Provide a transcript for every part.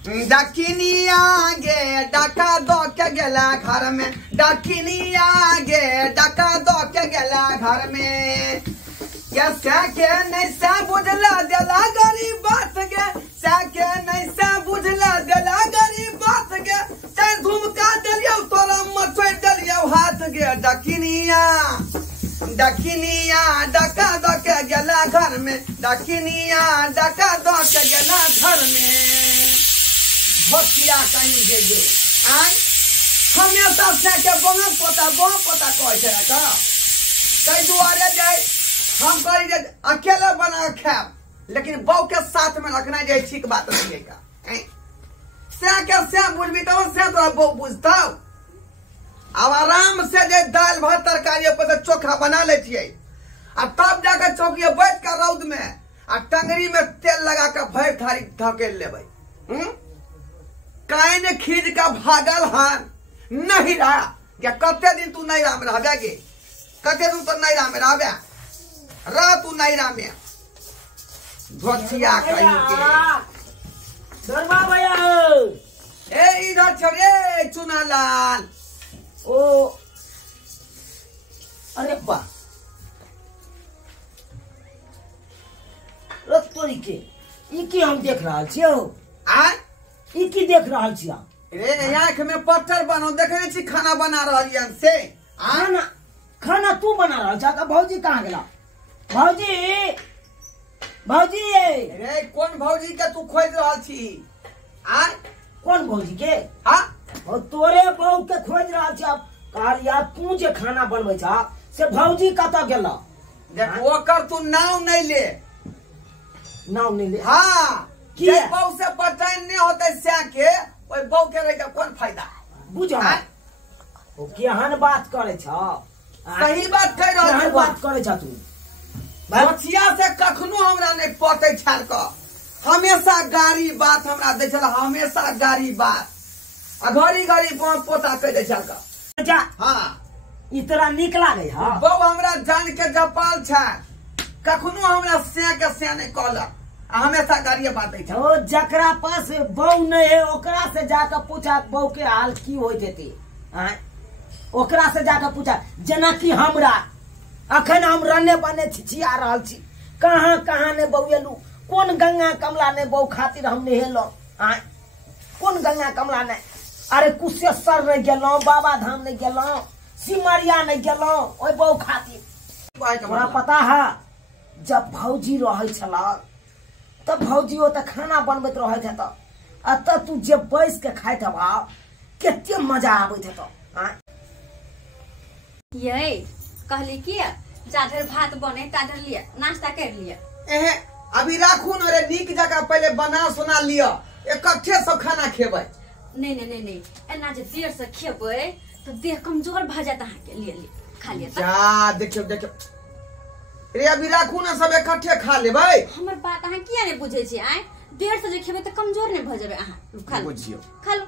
डकिनिया गे डका दो के गेला घर में, डकिनिया गे डका दो के गेला घर में। कैसे के नहीं से बुझला दिला गरीब बात गे, के नहीं से बुझला दिला गरीब बात गे। चाहे झुमका दिलियो तोरा मचोड़ दिलियो हाथ गे। डकिनिया डकिनिया डका दो के गेला घर में, डकिनिया डका दो के गेला घर में। भटिया कहीं गे आय हमेशा से के बहुत पोता कहे छे का कई दुआरे जाए हम कही जे अकेले बना खाब, लेकिन बहू के साथ में रखना जाए ठीक बात नहीं है का। से बुझबी तो से तोरा बहू बुझता। अब आराम से जे दाल भात तरकारी पर चोखा बना ले छिए, अब तब जाकर चौकी बैठ कर रौद में आ टंगरी में तेल लगा कर भर थारी धकेल लेबै। काहे ने खींच का भागल हन नहीं रहा क्या? कते दिन तू नहीं राम रहबे गे? कते दिन तो नहीं राम रहबे? रह तू नहीं राम में भटिया कहीं के दरबा भैया ए इधर छोड़े चुनालाल। ओ अरे बा रतोरी के ई की हम देख रहा छियो आ ई की देख रहा छिया? रे आंख में पत्थर बनो देखने छी खाना बना रहलियन से। खाना खाना तू बना रहा छा का? भौजी कहाँ गेला? भौजी भौजी रे कौन भौजी के तू खोज रहल छी? आ कौन भौजी के? हां और तोरे बहू के खोज रहा छा। काल या तू जे खाना बनबै छा से भौजी कतऽ गेला? देख ओकर तू नाम नहीं ले। नाम नहीं ले? हां की बहू से पटान नहीं होते से के ओए बहू के रह के कौन फायदा? बुझा ओ केहन बात करे छा? सही बात कह रहल केहन छी। बात करे छा तू? भटिया से कखनो हमरा नहीं पटे छाड़ क हमेशा गाड़ी बात हमरा दे छला, हमेशा गाड़ी बात आ घड़ी घड़ी पोता कह दे छल का। जा हां ई तोरा नीक लागे हा? बहू हमरा जान के जपाल छ, कखनो हमरा से नहीं कहलक, हमेशा गाड़ी बात दे छ। ओ जकरा पास बहू नहीं है ओकरा से जाकर पूछा बहू के हाल की होय जेते। आय ओकरा से जाकर पूछा। जना कि हमरा अखन हम रने बने छिछिया रहल छी, कहाँ कहाँ ने बहू एलू, कौन गंगा कमला ने बहू खातिर हम नहेलो। आय कौन गंगा कमला ने? अरे कुशेश्वर नहीं गेलो, बाबा धाम नहीं गेलो, सिमरिया नहीं गेलो ओए बहू खातिर। तोरा पता है जब भौजी रहै छला तब भौजी ओतऽ खाना बनबैत रहैत हेतौ, अतऽ तू जे बैस के खाइत हबा केते मजा आबैत हेतौ। ये कहली कि जाधर भात बने ताधर लिया नाश्ता कर लिया। एहे अभी राखू न रे, नीक जगह पहले बना सुना लिया, इकट्ठे सब खाना खेबै। नहीं नहीं नहीं नहीं एना जे देर से खेबै तो देह कमजोर भ जात अहाँ के। लिए खा लिया जा देखियो देखियो रे, अभी राखू न सब इकट्ठे खा लेबै। हमर बात अहाँ किया नहीं बुझे छी? आय देर से जे खेबै तो कमजोर नहीं भ जेबै अहाँ। खा लो बुझियो खा लो।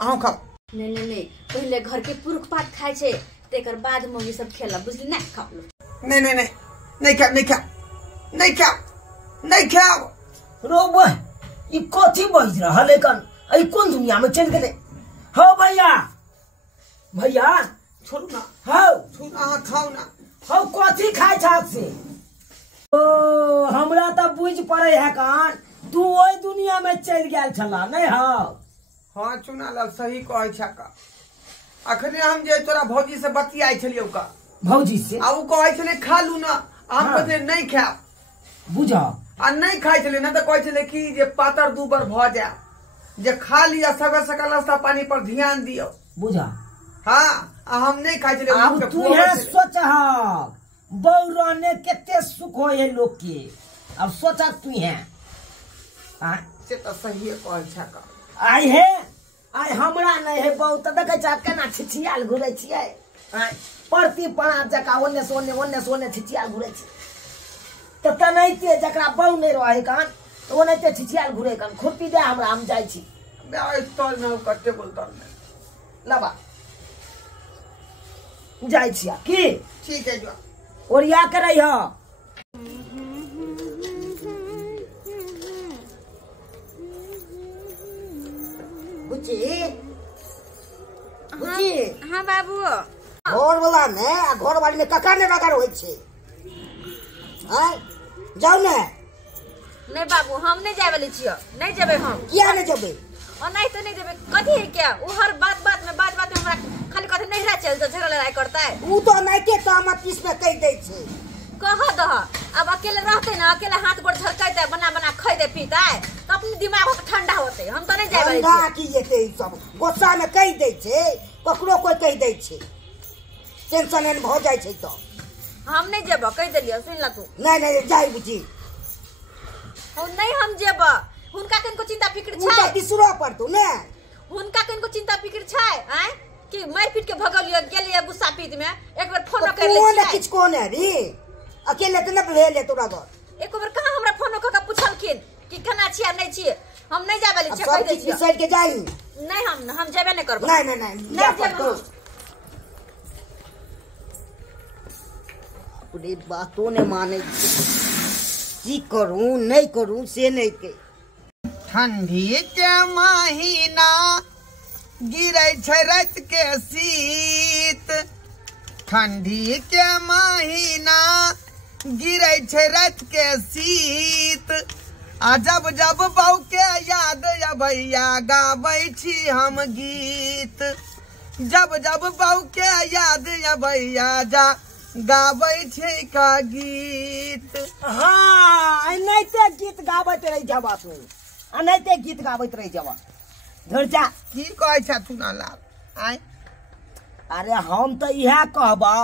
अहूँ खाओ। नहीं नहीं नहीं पहले घर के पुरुख पात खाए छे तेकर बाद मौगी सब खेला, बुझली ना? खा लो। नहीं नहीं नहीं नहीं खाओ नहीं खाओ नहीं खाओ नहीं खाओ। रो बह ई कथी बज रहल है कन? ई कोन दुनिया में चल गेले? हो भैया भैया छोड़ू ना, हो छोड़ अहाँ खाओ ना। हो कथी खाय छाक से? ओ हमरा त बुझ पड़े है कान तू ओई दुनिया में चल गेल छला नहीं हो? हाँ चुनालाल सही कहै छ का। अखने हम जे तोरा भौजी से बतियाई छलियौ का, भौजी से आ उ कहै छले खा लू ना, हम हाँ। कहले नहीं खाओ बुझा आ नहीं खाई छले ना, तो कहै छले कि जे पातर दूबर भ जा, जे खा लिया सबे सकल नाश्ता पानी पर ध्यान दियो। बुझा हाँ आ हम नहीं खाई छले। अब तू है सोच बहू रहने केते सुख हो ये लोग के। अब सोचा तू है से तो सही कहै छ का। आई है आई हमरा नहीं है बहू तो देखे छा केना छिछियाल घुरे छिए। परती पणा जका ओने सोने छिछियाल घुरे छी। तो तनैते जकरा बहू नहीं रहे कान तो ओनैते छिछियाल घुरे कान। खुरपी दे हमरा हम जाई छी। बे तल न कते बोल तल में लबा जाई छी की? ठीक है जो ओरिया के रही हो। बुची बुची हाँ बाबू घर वाला में आ घर वाली में कका ने रगड़ होय छे हां जाओ ने नहीं बाबू हम नहीं जाए वाले छियो नहीं जेबे हम किया नहीं जेबे और नहीं तो नहीं जेबे कथी है क्या वो हर बात बात में हमरा खाली कथी नहीं रह चल तो झगड़ा लड़ाई करता है वो तो नहीं के कामत इसमें कह दे छे कह दह अब अकेले रहते ना अकेले हाथ गोड़ झरकते बना बना खाई दे पीता है तो अपनी दिमाग ठंडा होते हम तो नहीं जाए वाले ठंडा की जेते ई सब गुस्सा में कह दे छे ककरो कोई कह दे छे टेंशन एन भ जाय छे तो हम नहीं जेब कह देलियो सुन ला तू नहीं जाई बुची हम नहीं हम जेब हुनका कनको चिंता फिक्र वो छै तो बिसरो पर तू ने हुनका कनको चिंता फिक्र छै आय कि मार पीट के भगलियो गेलियो गुस्सा पीट में एक बार फोन कर ले कौन किछ कोन है री अकेले त न भेले तोरा घर एक बार कहां हमरा फोन क के पूछलखिन कि केना छियै नहीं छियै हम नहीं जाय वाली छै कह दे छियै डिसाइड के जाई नहीं हम जेबे नहीं करब नहीं जा पर तो अपने बातों ने माने की करूं नहीं करूं से नहीं के ठंडी के महीना गिरै छै रात के शीत ठंडी के महीना गिरै छै रात के शीत आ जब जब बहू के याद अबैया गाबै छी हम गीत जब जब बहू के याद अबैया जा गाबै छै का गीत हां एनाइते गीत गाबैत रहि जाबा तू एनाइते गीत गाबैत रहि जाबा धर जा की कहै छ तू ना लाल आय अरे हम तो यह कहबा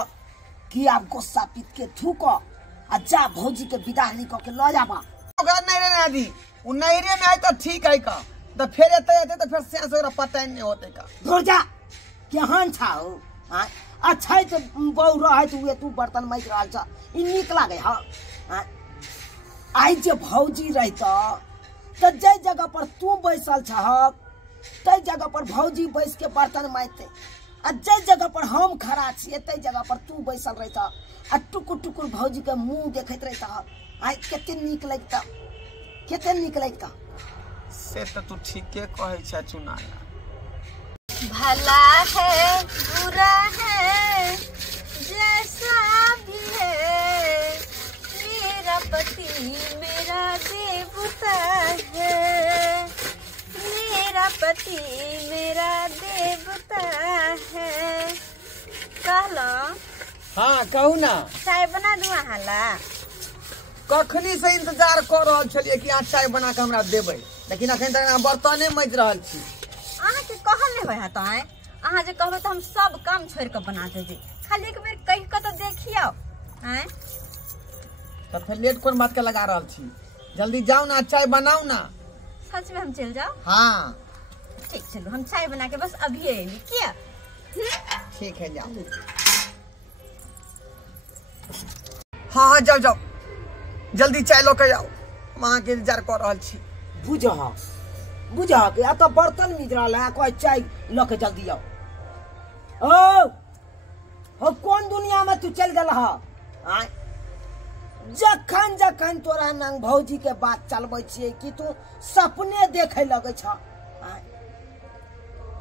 कि आप गुस्सा पीट के थूक आ जा भौजी के विदा नहीं क के ल जाबा ओकरा नहीं रे नादी उ नैरे में आइ तो ठीक है का तो फिर एते तो फिर सेंस ओकरा पता नहीं होते का धर जा केहन छाओ हां अच्छा तो बहु रहे तू तू बर्तन माइज रहल छ ई नीक लागे हां आई जे भौजी रहित त जय जगह पर तू बैसल छह तै जगह पर भौजी बैस के बर्तन माइते आ जय जगह पर हम खड़ा छिए तै जगह पर तू बैसल रहित आ टुकुर टुकुर भौजी के मुंह देखैत रहित आई केते नीक लगता से तो तू ठीके कहै छ चुना भला है बुरा है जैसा भी है मेरा पति मेरा देवता है मेरा पति मेरा देवता है कहलो हां कहू ना चाय बना दूं हाला कखनी से इंतजार कर रहल छलिए कि आज चाय बना के हमरा देबै लेकिन अखन तक बर्तने मैज रहल छी अहाँ के कहल नहीं होय त अहाँ जे कहबै त हम सब काम छोड़ के बना देबै खाली एक बेर कह के तो देखियो हैं तो फिर लेट कोन बात के लगा रहल छी जल्दी जाओ ना चाय बनाओ ना सच में हम चल जाओ हां ठीक चलो हम चाय बना के बस अभी आएंगे क्या ठीक है जाओ हाँ जाओ जल्दी चाय लो के जाओ वहां के इंतजार कर रहल छी बुझा के आ तो बर्तन मिज रहल है कोई चाय ल के जल्दी आओ हो कौन दुनिया में तू चल गल ह जखन तोरा नंग भौजी के बात चलबै छिए कि तू सपने देखे लगे छ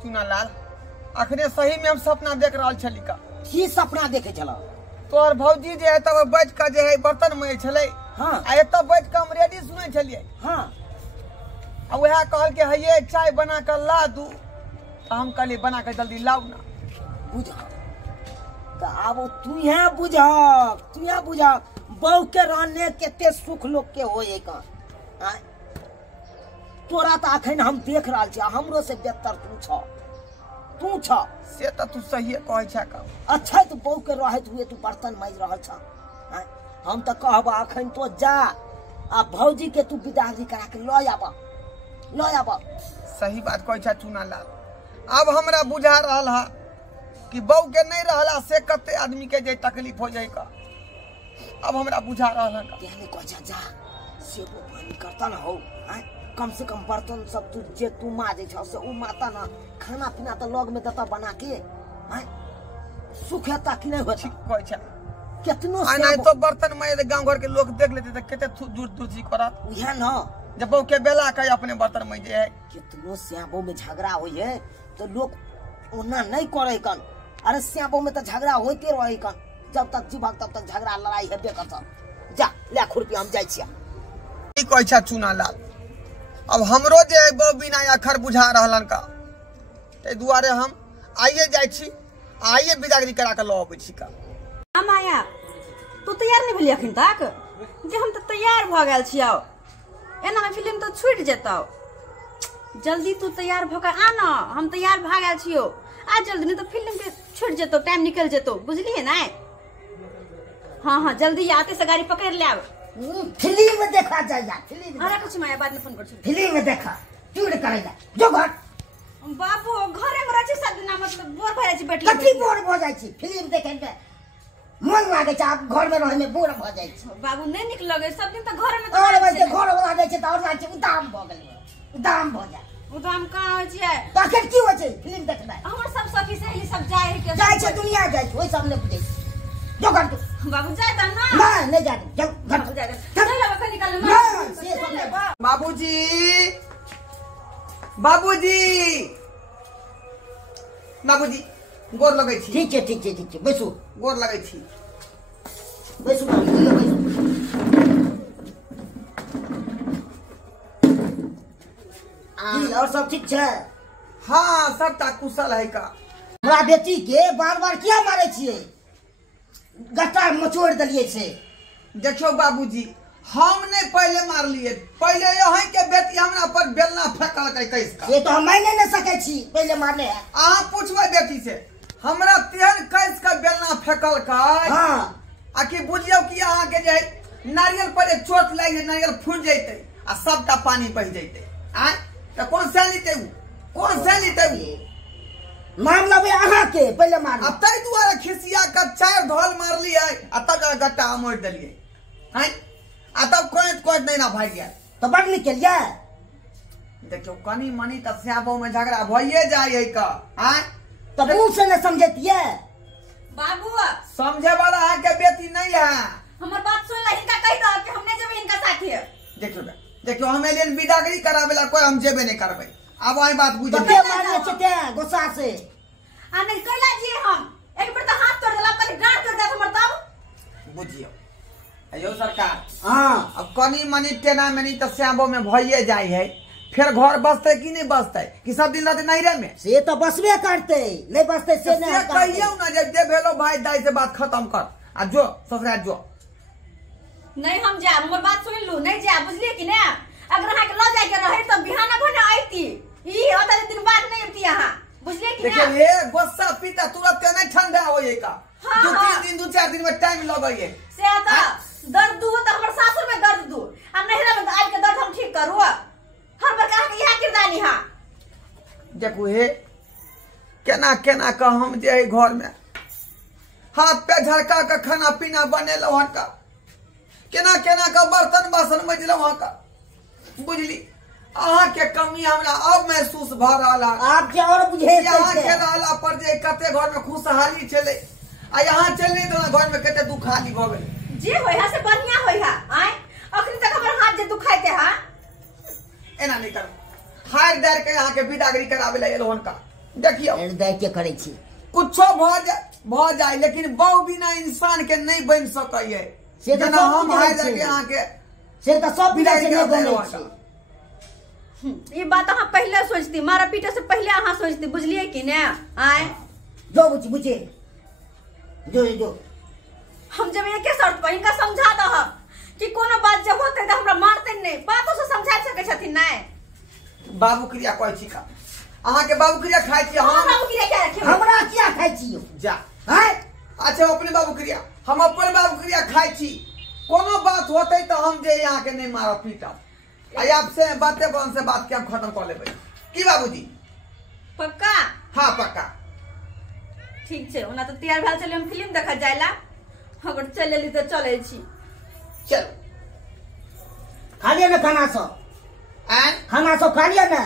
चुनालाल अखने सही में हम सपना देख रहल छली का की सपना देखे छल तोर भौजी जे है तब बैठ के जे है बर्तन में छले हां आ एत बैठ के हम रेडी सुनै छलिए हां आ वह कहल के हये चाय बना के ला दू तो हम कहली बना के जल्दी लाओ ना बुझा तो अब तू यहाँ बुझा बहू के रहने केते सुख लोग के होए का तोरा तो अखन हम देख रहल छी हमरो से बेहतर तू छ से तो तू सही कहै छ का अच्छा तू बहू के रहत हुए तू बर्तन माइज रहल छ हम तो कहब अखन तो जा आ भौजी के तू विदाई करा के ल आबा सही बात कहै छ चुनालाल अब हमरा बुझा रहल है कि बहू के नहीं रहला से कते आदमी के जे तकलीफ हो जाए का अब हमरा बुझा रहल है कहने को जा से वो पानी करता ना हो कम से कम बर्तन सब तू माजे छ से उ माता ना खाना पीना तो लग में देता बना के सुख हेता कि नहीं होता कहै छ कितनो नहीं तो बर्तन में गांव घर के लोग देख लेते तो केते दूर दूर जी करत उहे न जब बहू के बेला का अपने बर्तन में जे है कितनो श्याम में झगड़ा होई है तो लोग ओना नहीं करे कन। अरे श्याम में तो झगड़ा होते रहे कन, जब तक जीवक तब तक झगड़ा लड़ाई हेबे करता। जा ले खुरपी हम जाय छिया। की कहै छै चुना लाल, अब हमरो जे बहू बिना अखर बुझा रहलन का, ते दुआरे हम आइए जाय छी, आइए बिदागरी करा के ल आबै छी का। माया तू तैयार नहीं भेली अखन तक? जे हम तो तैयार भ गेल छियौ, एना में फिल्म तो छूट जेतौ। जल्दी तू तैयार भ के आ न, हम तैयार भ गेल छियौ। आ जल्दी, नहीं तो फिल्म के छूट जेतौ, टाइम निकल जेतौ, बुझलिए ना? हाँ हाँ जल्दी आते से गाड़ी पकड़ ले। फिल्म में देखा जाइया, फिल्म। अरे कुछ माया बाद में फोन कर छी। फिल्म में देखा चूड़ करेगा जो घर बाबू घरे में रह छी सब दिन, मतलब बोर भ जाय छी बैठल। कथी बोर भ जाय छी? फिल्म देखे में मन लागे छै, आप घर में रहे में बोर भ जाय छी। बाबू नहीं निक लगे सब दिन तो घर में तो और वैसे घर वाला जाय छै त और लागे छै उदाम भ गेल, उदाम भ जाय। उदाम कहां होय छै? तो आखिर की होय छै फिल्म देखना? हमर सब सखी सहेली सब जाय है के जाय छै, दुनिया जाय छै, ओइ सब ने बुझै छै। जो घर के बाबू जाय त ना? नहीं जा चल घर जा चल अब निकल ना से सब ने। बाबूजी, बाबूजी, बाबूजी गोर लगै छी। ठीक छै ठीक छै ठीक छै, बैसू गोर लगै छी। बैसू बैसू। और सब ठीक छै? हाँ सबटा कुशल है का। हमरा बेटी के बार बार किया मारे छियै? गट्टा मचोड़ दलिए से। देखियो बाबूजी, हम ने पहले मार लिए, पहले यहीं के बेटी हमरा पर बेलना फेंकल के कैस का। ये तो हम माने न सके छी, पहले मारने है। आ पूछबे बेटी से, हमरा तेहन कैस का बेलना फेंकल का। हां आकि बुझियो कि अहाँ के जे नारियल पर एक चोट लागे, नारियल फूट जैते आ सबटा पानी बह जैते। आ त कौन से लीते उ, कौन से लीते उ? नाम लबे अहाँ के पहले मार। अब तै दुआरे खिसिया के 4 ढोल मारलिए आ तब जा गट्टा मोड़ देलिए। हैं आ तब कोई नहीं ना भाग गया तो बड़ निकलिए। देखियो कनी मनी त श्यामो में झगड़ा भइए जाय है का। हैं तब मुंह से न समझतिए। बाबू समझे वाला है के बेटी नहीं है। हमर बात सुन ले, इनका कह दो कि हम नहीं जेबे इनका साथे। देखियो हमें लेन विदागरी करावेला कोई हम जेबे नहीं करबे। अब वही बात बुझे तो के मारने चते गुस्सा से। आ नहीं कैला जी, हम एक बार तो हाथ तोड़ देला, पहले गांड तोड़ दे हमर तब बुझियो। अयो सरकार, हां अब कनी मनी तेना में नहीं तो श्यामो में भइए जाय है, फिर घर बसते कि नहीं बसते कि सब दिन रहते नैरे में? से तो बसबे करते, नहीं बसते से नहीं करते। कहियो ना जे दे भेलो भाई दाई से बात खत्म कर आ जो ससुराल जो। नहीं हम जा, हमर बात सुन लू, नहीं जा, बुझलिए कि ना? अगर अहाँ के ल जाय के रहे तो बिहाना भने आईती, ई ओता दिन बाद नहीं आती अहाँ, बुझलिए कि ना? देखिए ये गुस्सा पीता तुरंत के नहीं ठंडा होए का। हाँ, 2-3 दिन 2-4 दिन में टाइम लगइए। से आता दर्द दू तो हमर सासुर में दर्द दू, आ नहरा में आई के दर्द हम ठीक करू। हर प्रकार के यहां किरदानी हां। देखो हे केना केना का हम जे है घर में हाथ पे झड़का के खाना पीना बनेलो हन का, केना केना का बर्तन बासन मजलो हन का, बुझली? अहाँ के कमी हमरा अब महसूस भ रहल है। आप जे और बुझे यहाँ के रहला पर जे कते घर में खुशहाली चले आ यहाँ चलने तो घर में कते दुखाली भ गेल। जे होय हा से बढ़िया होय हा। आय अखनी तक हमर हाथ जे दुखाइते हा, एना नहीं कर हार डर के यहाँ के विदागरी करावे ला एलोहन का। देखियो देख के करे छी कुछो भ जाए लेकिन बहु बिना इंसान के नहीं बन सकै है। से तो जेना सब हम बुझै हार छै। डर के यहाँ के से तो सब बिना से नहीं विदागरी बने करावे छी। ये बात अहाँ पहले सोचती, मारा पीटे से पहले अहाँ सोचती, बुझलिए कि ना? आय जो बुझे जो जो हम जब एक शर्त पर इनका समझा दह कि कोनो बात जब होते तो हमरा मारते नहीं, बातों से समझा सके छथिन ना? बाबू क्रिया कहै छी का, अहाँ के बाबू क्रिया खाइ छी हम? बाबू क्रिया क्या रखे? हमरा क्या खाइ छी जा हैं? अच्छा अपने बाबू क्रिया, हम अपन बाबू क्रिया खाइ छी। कोनो बात होते तो हम जे यहाँ के नहीं मारब पीटब। आई आपसे बातें बन से बात के हम खत्म कर लेबै की बाबूजी? पक्का? हाँ पक्का। ठीक छे, ओना तो तैयार भेल चले हम फिल्म देखा जायला, अगर चलेली तो चले छी। चल खा लिया ना खाना सब? खाना सब खा लिया ना?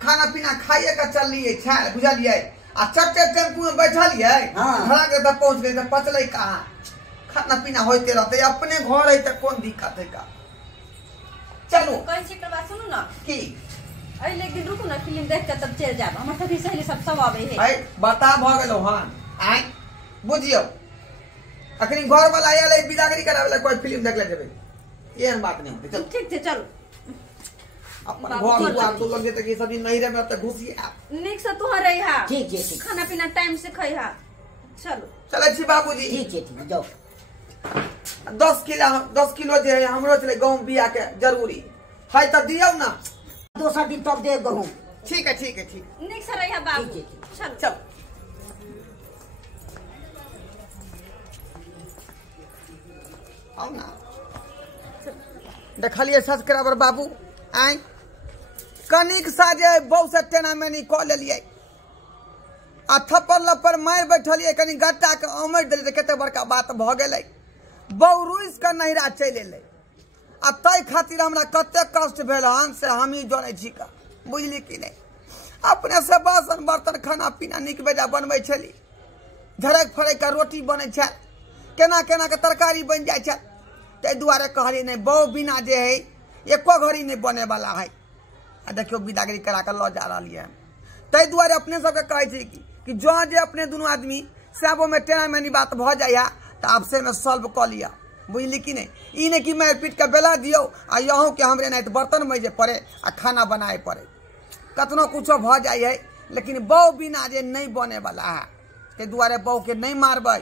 खाना पीना खाइए का चल लिए छाल बुझलिए आ चक्के टेम्पू में बैठलिए। हाँ। घर के तक पहुंच गए तो पचले कहाँ, खाना पीना होते रहते, अपने घर है तो कौन दिक्कत है का। चलू कहै छी एकटा बात सुनू ना की अइले एक दिन रुकू ना फिल्म देख के तब चल जाब हमर सखी सहेली सब आबै है आई बता भ गेलो हन आई बुझियो अखनी घर वाला आयल बिदागरी करावे ला कोई फिल्म देख ले जेबे एहन बात नहीं होते। चल ठीक छै चलू अपन घर दुआर तो लगे त कि सब दिन नहीं रे में त घुसिया नीक से तोहर रही हा ठीक है ठीक खाना पीना टाइम से खई हा चलो चले छी बाबूजी ठीक है ठीक जाओ 10 किलो जे है हमरो चले गांव बिया के जरूरी है त दियौ ना दूसरा दिन तब दे गहूं ठीक है ठीक है ठीक नीक से रही हा बाबू ठीक है, चलो चल आओ ना देखलिए सब्सक्राइबर बाबू आई कनिक साजे बहु से टेना में नहीं कॉल लिये आ थप्पड़ लप्पड़ मार बैठलिए कनी गट्टा के अमर दिल कते बड़का बात भ गेलै बहु रुइस के नहिरा चलि एलै आ तै खातिर हमरा कते कष्ट भेल हन से हम ही जानै छी का बुझली कि नहीं अपने से बासन बर्तन खाना पीना निक बेजा बनबै छली झरक फरक के रोटी बनै छै केना केना के तरकारी बन जाय छै तै दुआरे कहलिए नहीं बहु बिना जे है एको घड़ी नहीं बने वाला है आ देखियो विदागरी करा के ल जा रहलिए तै दुआरे अपने सबके कहै छी कि जो जे अपने दोनों आदमी सबो में टेना मेनी बात भ जाया तो आपसे में सॉल्व क लिया बुझली कि नहीं ई नहीं कि मार पीट के बेला दियो आ यहूं के हमरे नहीं तो बर्तन मजे पड़े आ खाना बनाए पड़े कतनो कुछो भ जाय है लेकिन बहु बिना जे नहीं बने वाला है ते दुआरे बहु के नहीं मारबै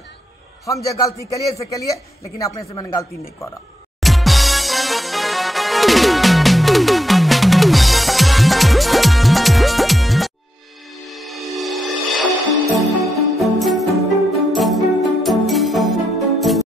हम जे गलती कलिए से कलिए लेकिन अपने से मैंने गलती नहीं करब।